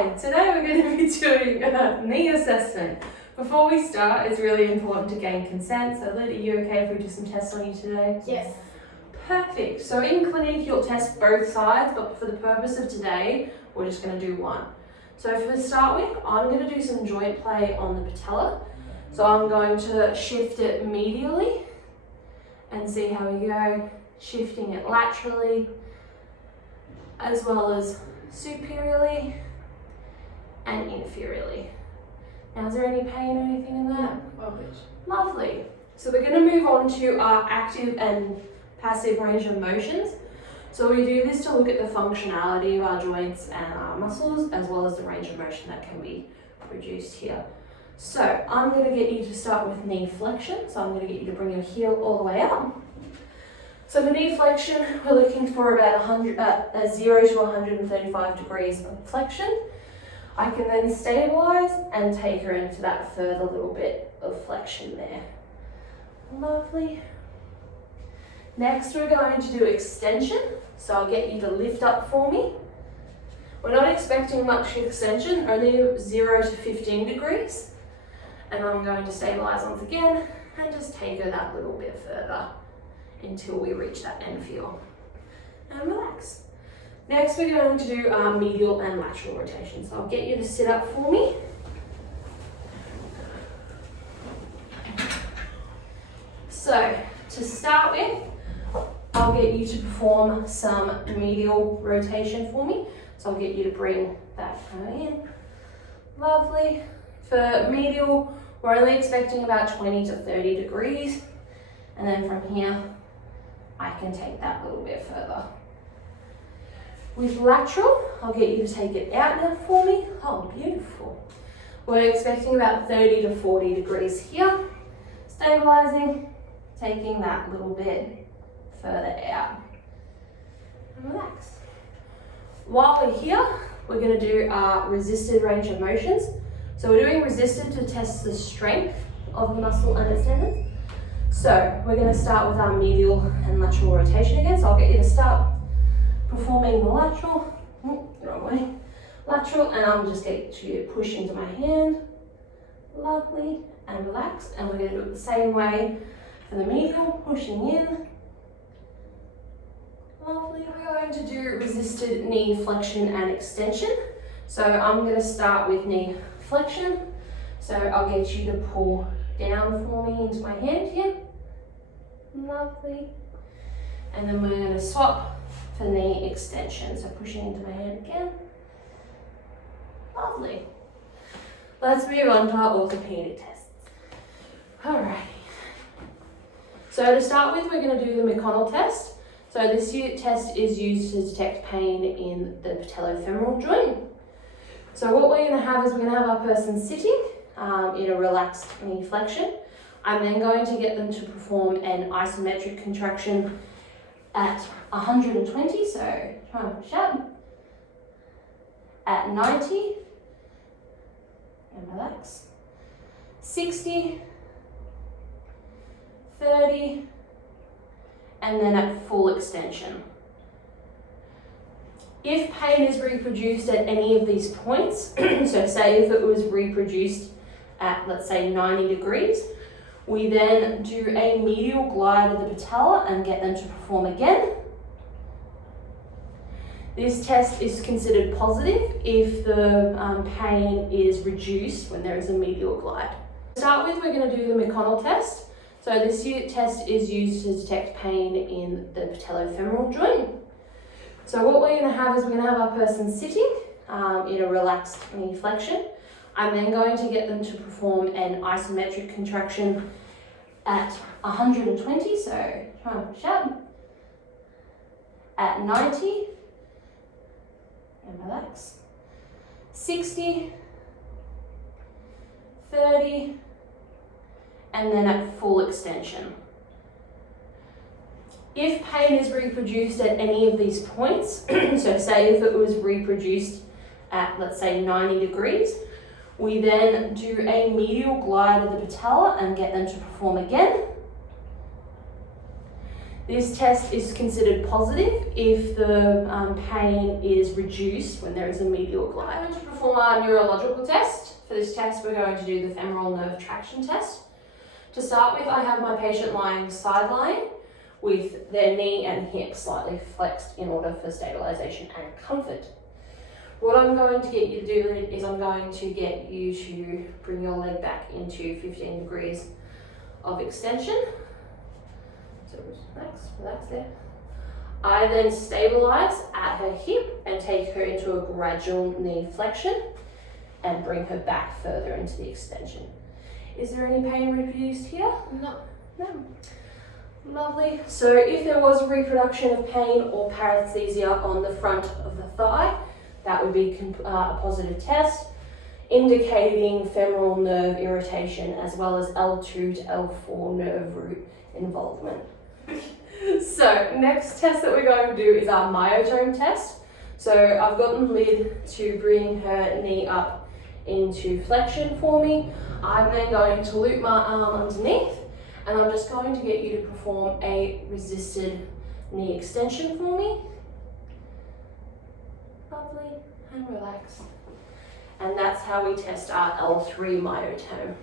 Hi, today we're going to be doing a knee assessment. Before we start, it's really important to gain consent. So Lyd, are you okay if we do some tests on you today? Yes. Perfect. So in clinic, you'll test both sides, but for the purpose of today, we're just going to do one. So to start with, I'm going to do some joint play on the patella. So I'm going to shift it medially and see how we go, shifting it laterally as well as superiorly and inferiorly. Now, is there any pain or anything in that? Lovely. So we're going to move on to our active and passive range of motions. So we do this to look at the functionality of our joints and our muscles, as well as the range of motion that can be produced here. So I'm going to get you to start with knee flexion. So I'm going to get you to bring your heel all the way out. So for knee flexion, we're looking for about 0 to 135 degrees of flexion. I can then stabilize and take her into that further little bit of flexion there. Lovely. Next, we're going to do extension. So I'll get you to lift up for me. We're not expecting much extension, only 0 to 15 degrees. And I'm going to stabilize once again and just take her that little bit further until we reach that end feel. And relax. Next, we're going to do our medial and lateral rotation. So I'll get you to sit up for me. So to start with, I'll get you to perform some medial rotation for me. So I'll get you to bring that in. Lovely. For medial, we're only expecting about 20 to 30 degrees. And then from here, I can take that a little bit further. With lateral, I'll get you to take it out now for me. Oh, beautiful. We're expecting about 30 to 40 degrees here. Stabilizing, taking that little bit further out. And relax. While we're here, we're going to do our resisted range of motions. So we're doing resisted to test the strength of the muscle and its tendons. So we're going to start with our medial and lateral rotation again. So I'll get you to start performing the lateral, wrong way, lateral, and I'm just going to push into my hand, lovely, and relax. And we're going to do it the same way for the medial, pushing in, lovely. We're going to do resisted knee flexion and extension. So I'm going to start with knee flexion. So I'll get you to pull down for me into my hand here, lovely. And then we're going to swap for knee extension. So pushing into my hand again, lovely. Let's move on to our orthopedic tests. Alrighty. So to start with, we're going to do the McConnell test. So this test is used to detect pain in the patellofemoral joint. So what we're going to have is we're going to have our person sitting in a relaxed knee flexion. I'm then going to get them to perform an isometric contraction at 120, so try and push up, at 90, and relax, 60, 30, and then at full extension. If pain is reproduced at any of these points, so say if it was reproduced at, let's say, 90 degrees, we then do a medial glide of the patella and get them to perform again. This test is considered positive if the pain is reduced when there is a medial glide. To start with, we're going to do the McConnell test. So this test is used to detect pain in the patellofemoral joint. So what we're going to have is we're going to have our person sitting in a relaxed knee flexion. I'm then going to get them to perform an isometric contraction at 120, so try and push up, at 90, and relax, 60, 30, and then at full extension. If pain is reproduced at any of these points, so say if it was reproduced at, let's say, 90 degrees, we then do a medial glide of the patella and get them to perform again. This test is considered positive if the pain is reduced when there is a medial glide. I'm going to perform our neurological test. For this test, we're going to do the femoral nerve traction test. To start with, I have my patient lying side lying with their knee and hip slightly flexed in order for stabilization and comfort. What I'm going to get you to do is I'm going to get you to bring your leg back into 15 degrees of extension. So relax there. I then stabilize at her hip and take her into a gradual knee flexion and bring her back further into the extension. Is there any pain reproduced here? No. Lovely. So if there was reproduction of pain or paresthesia on the front of the thigh, that would be a positive test, indicating femoral nerve irritation as well as L2 to L4 nerve root involvement. So next test that we're going to do is our myotone test. So I've gotten Lyd to bring her knee up into flexion for me. I'm then going to loop my arm underneath, and I'm just going to get you to perform a resisted knee extension for me. Lovely, and relax. And that's how we test our L3 myotone.